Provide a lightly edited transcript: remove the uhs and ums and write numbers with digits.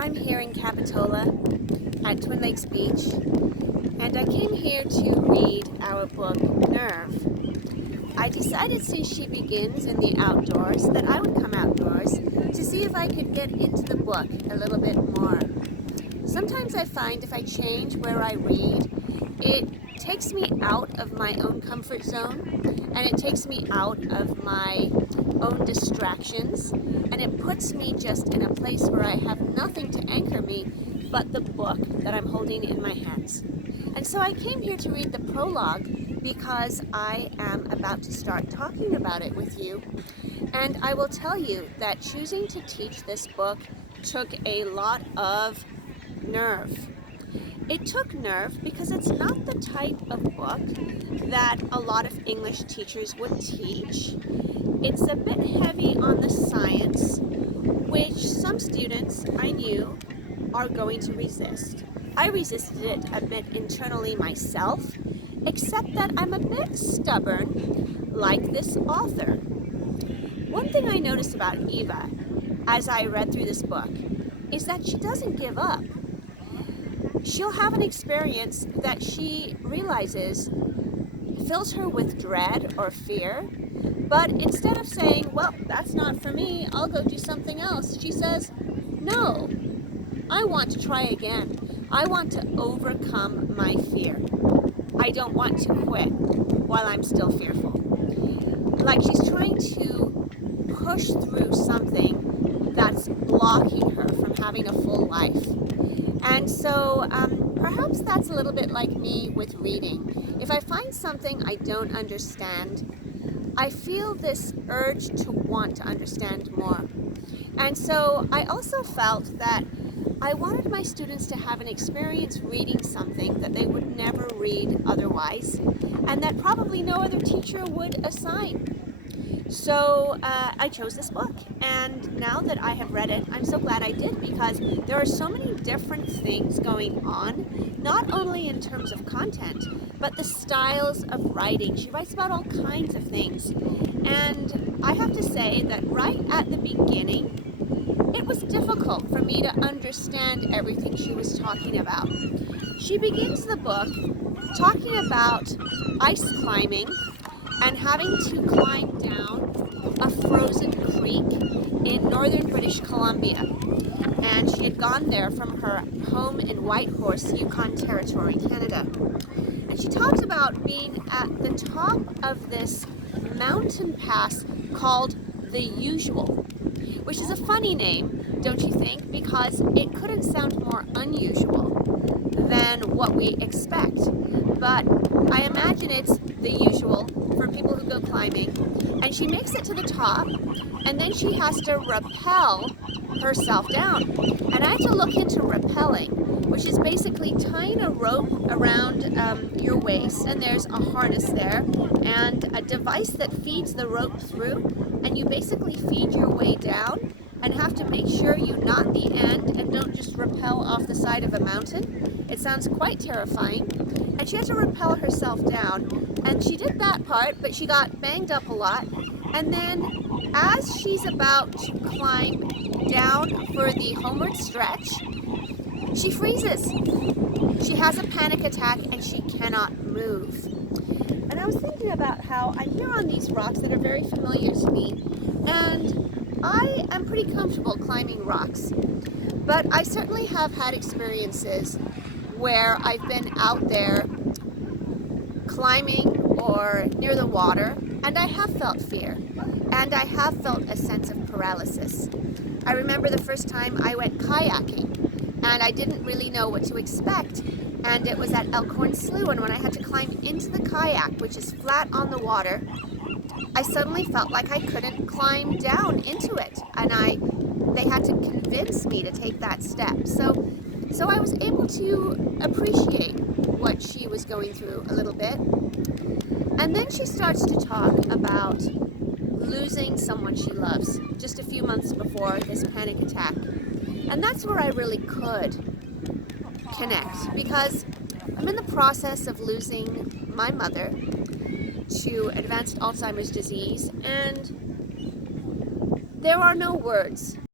I'm here in Capitola at Twin Lakes Beach, and I came here to read our book, Nerve. I decided since she begins in the outdoors that I would come outdoors to see if I could get into the book a little bit more. Sometimes I find if I change where I read, it takes me out of my own comfort zone, and it takes me out of my own distractions, and it puts me just in a place where I have nothing to anchor me but the book that I'm holding in my hands. And so I came here to read the prologue because I am about to start talking about it with you. And I will tell you that choosing to teach this book took a lot of nerve. It took nerve because it's not the type of book that a lot of English teachers would teach. It's a bit heavy on the science, which some students I knew are going to resist. I resisted it a bit internally myself, except that I'm a bit stubborn, like this author. One thing I noticed about Eva as I read through this book is that she doesn't give up. She'll have an experience that she realizes fills her with dread or fear, but instead of saying, well, that's not for me, I'll go do something else, she says, no, I want to try again. I want to overcome my fear. I don't want to quit while I'm still fearful. Like she's trying to push through something that's blocking her from having a full life. And so perhaps that's a little bit like me with reading. If I find something I don't understand, I feel this urge to want to understand more. And so I also felt that I wanted my students to have an experience reading something that they would never read otherwise, and that probably no other teacher would assign. So I chose this book, and now that I have read it, I'm so glad I did, because there are so many different things going on, not only in terms of content, but the styles of writing. She writes about all kinds of things, and I have to say that right at the beginning, it was difficult for me to understand everything she was talking about. She begins the book talking about ice climbing and having to climb down a frozen creek in northern British Columbia. And she had gone there from her home in Whitehorse, Yukon Territory, Canada. And she talks about being at the top of this mountain pass called The Usual, which is a funny name, don't you think? Because it couldn't sound more unusual than what we expect. But I imagine it's the usual for people who go climbing. And she makes it to the top, and then she has to rappel herself down. And I had to look into rappelling, which is basically tying a rope around your waist, and there's a harness there, and a device that feeds the rope through, and you basically feed your way down and have to make sure you knot the end and don't just rappel off the side of a mountain. It sounds quite terrifying. And she had to rappel herself down, and she did that part, but she got banged up a lot. And then as she's about to climb down for the homeward stretch, she freezes. She has a panic attack and she cannot move. And I was thinking about how I'm here on these rocks that are very familiar to me, and I am pretty comfortable climbing rocks, but I certainly have had experiences where I've been out there climbing or near the water, and I have felt fear, and I have felt a sense of paralysis. I remember the first time I went kayaking, and I didn't really know what to expect, and it was at Elkhorn Slough, and when I had to climb into the kayak, which is flat on the water, I suddenly felt like I couldn't climb down into it, and they had to convince me to take that step. So I was able to appreciate what she was going through a little bit. And then she starts to talk about losing someone she loves just a few months before this panic attack. And that's where I really could connect, because I'm in the process of losing my mother to advanced Alzheimer's disease, and there are no words